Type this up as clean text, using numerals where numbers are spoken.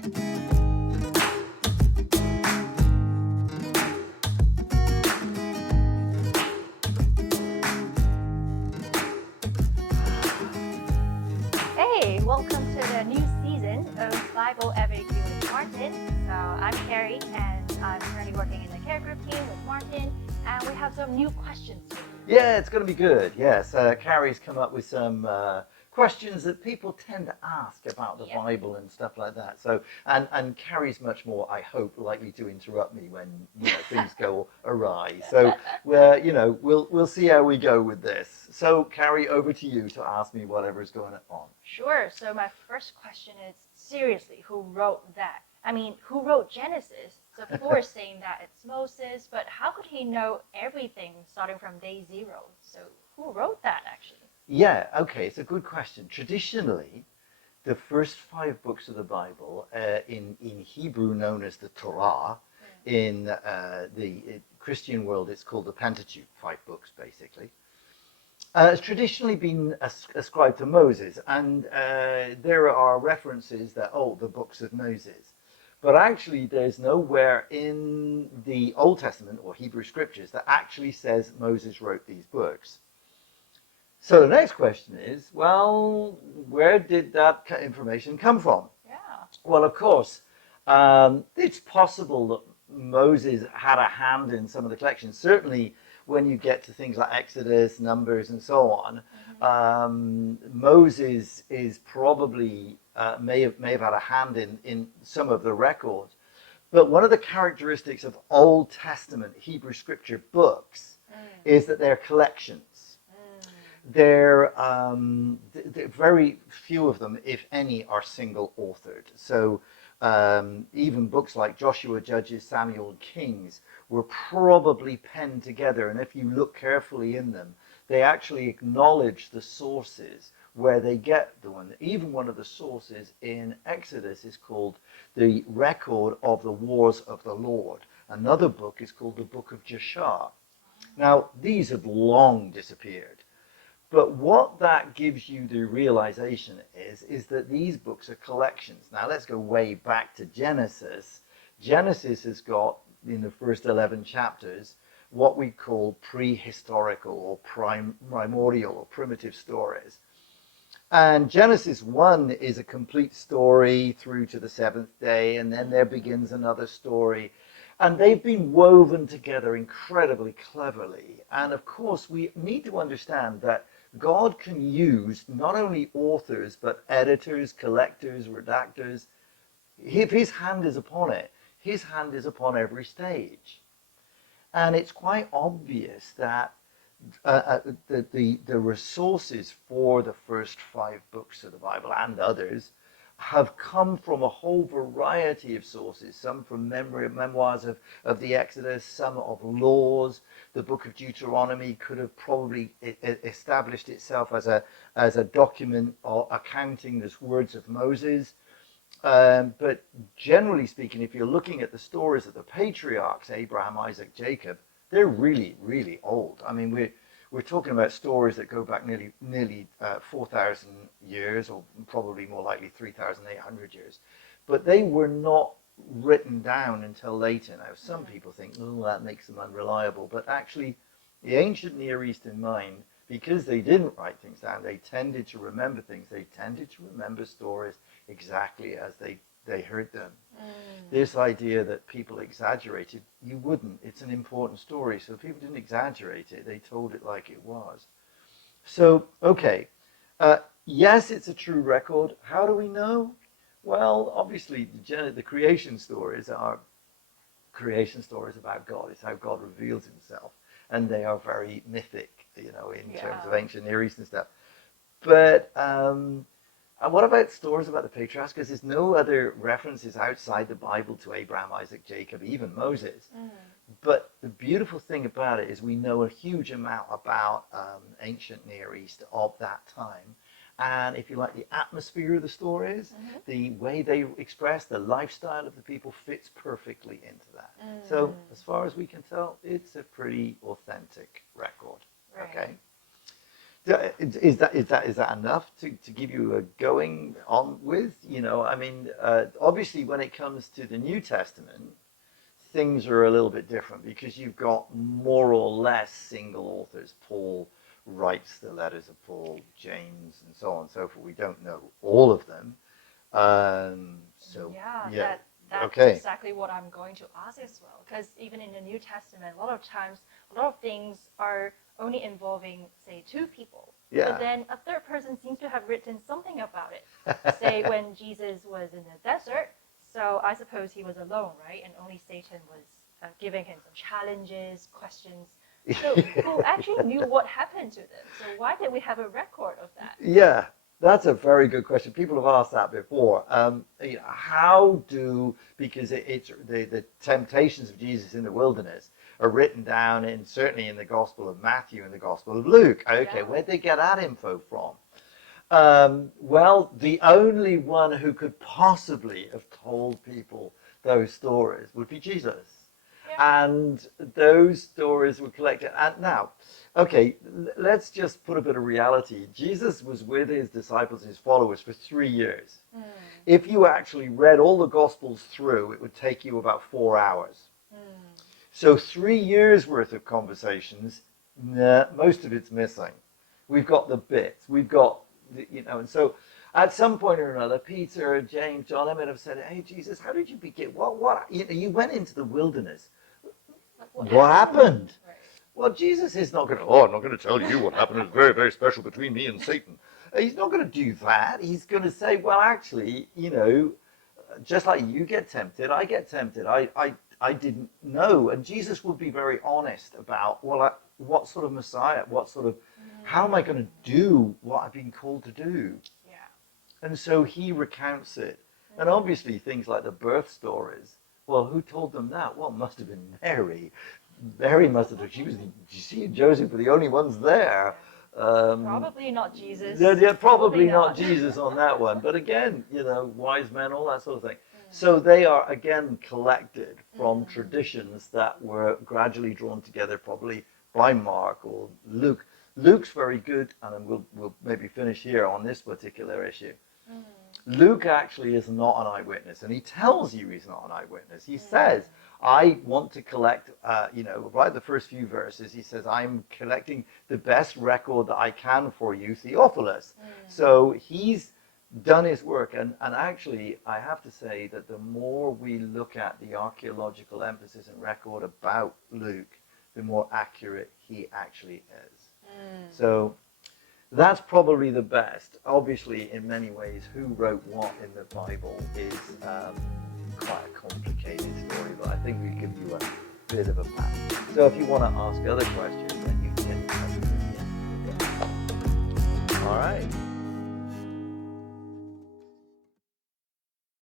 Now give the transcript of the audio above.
Hey, welcome to the new season of Bible FAQ with Martin. So I'm Carrie, and I'm currently working in the care group team with Martin, and we have some new questions for you. Yeah, it's going to be good. Yes, Carrie's come up with some questions that people tend to ask about the Bible and stuff like that. So, and Carrie's much more, I hope, likely to interrupt me when things go awry. So, we'll see how we go with this. So, Carrie, over to you to ask me whatever's going on. Sure. So my first question is, seriously, who wrote that? I mean, who wrote Genesis? So people are saying that it's Moses, but how could he know everything starting from day zero? So who wrote that, actually? Yeah, okay, it's a good question. Traditionally, the first 5 books of the Bible, in Hebrew known as the Torah, in the Christian world it's called the Pentateuch, 5 books basically. It's traditionally been ascribed to Moses, and there are references that, the books of Moses. But actually, there's nowhere in the Old Testament or Hebrew scriptures that actually says Moses wrote these books. So the next question is, well, where did that information come from? Yeah. Well, of course, it's possible that Moses had a hand in some of the collections. Certainly, when you get to things like Exodus, Numbers, and so on, Moses is probably may have had a hand in some of the records. But one of the characteristics of Old Testament Hebrew Scripture books is that they're collections. They're very few of them, if any, are single authored. So even books like Joshua, Judges, Samuel, and Kings were probably penned together, and if you look carefully in them, they actually acknowledge the sources where they get the one. Even one of the sources in Exodus is called the Record of the Wars of the Lord. Another book is called the Book of Jashar. Now, these have long disappeared. But what that gives you the realization is that these books are collections. Now let's go way back to Genesis. Genesis has got, in the first 11 chapters, what we call prehistorical or primordial or primitive stories. And Genesis 1 is a complete story through to the 7th day, and then there begins another story. And they've been woven together incredibly cleverly. And of course, we need to understand that God can use not only authors, but editors, collectors, redactors. If his hand is upon it, his hand is upon every stage. And it's quite obvious that the resources for the first 5 books of the Bible and others have come from a whole variety of sources, some from memoirs of the Exodus, some of laws. The book of Deuteronomy could have probably established itself as a document or accounting the words of Moses. But generally speaking, if you're looking at the stories of the patriarchs, Abraham, Isaac, Jacob, they're really, really old. I mean, we're talking about stories that go back nearly 4,000 years, or probably more likely 3,800 years. But they were not written down until later. Now, some people think, that makes them unreliable. But actually, the ancient Near East in mind, because they didn't write things down, they tended to remember things. They tended to remember stories exactly as they heard them. This idea that people exaggerated, you wouldn't. It's an important story, so people didn't exaggerate it. They told it like it was. So, okay. Yes, it's a true record. How do we know? Well, obviously, the creation stories are creation stories about God. It's how God reveals himself. And they are very mythic, in terms of ancient Near East and stuff. But what about stories about the patriarchs? Because there's no other references outside the Bible to Abraham, Isaac, Jacob, even Moses. But the beautiful thing about it is we know a huge amount about ancient Near East of that time. And if you like, the atmosphere of the stories, the way they express the lifestyle of the people fits perfectly into that. So as far as we can tell, it's a pretty authentic record. Right. Okay. Is that enough to give you a going on with? You know, I mean, obviously, when it comes to the New Testament, things are a little bit different because you've got more or less single authors. Paul writes the letters of Paul, James, and so on and so forth. We don't know all of them. So yeah, that's okay. exactly what I'm going to ask as well. Because even in the New Testament, a lot of times, a lot of things are only involving, say, two people. Yeah. But then a third person seems to have written something about it. Say when Jesus was in the desert, so I suppose he was alone, right? And only Satan was giving him some challenges, questions. So who actually knew what happened to them? So why did we have a record of that? Yeah, that's a very good question. People have asked that before. Because it's the temptations of Jesus in the wilderness are written down certainly in the Gospel of Matthew and the Gospel of Luke. Okay, Yeah. where'd they get that info from? Well, the only one who could possibly have told people those stories would be Jesus. Yeah. And those stories were collected. And now, okay, let's just put a bit of reality. Jesus was with his disciples and his followers for 3 years. Mm. If you actually read all the Gospels through, it would take you about 4 hours. Mm. So 3 years worth of conversations, most of it's missing. We've got the bits. We've got, and so at some point or another, Peter, James, John, I might have said, "Hey, Jesus, how did you begin? You went into the wilderness. What happened?" Right. Well, Jesus is not going to, I'm not going to tell you what happened. It's very, very special between me and Satan. He's not going to do that. He's going to say, well, actually, just like you get tempted, I get tempted. I didn't know. And Jesus would be very honest about, what sort of Messiah, how am I going to do what I've been called to do? Yeah. And so he recounts it. And obviously things like the birth stories, well, who told them that? Well, it must have been Mary. Mary must have, she and Joseph were the only ones there. Probably not Jesus. Yeah, probably not Jesus on that one. But again, wise men, all that sort of thing. So they are, again, collected from traditions that were gradually drawn together, probably by Mark or Luke. Luke's very good, and we'll maybe finish here on this particular issue. Luke actually is not an eyewitness, and he tells you he's not an eyewitness. He says, I want to collect, right the first few verses, he says, I'm collecting the best record that I can for you, Theophilus. So he's done his work, and actually, I have to say that the more we look at the archaeological emphasis and record about Luke, the more accurate he actually is. So that's probably the best. Obviously, in many ways, who wrote what in the Bible is quite a complicated story, but I think we give you a bit of a pattern. So if you want to ask other questions, then you can get in touch with me. All right.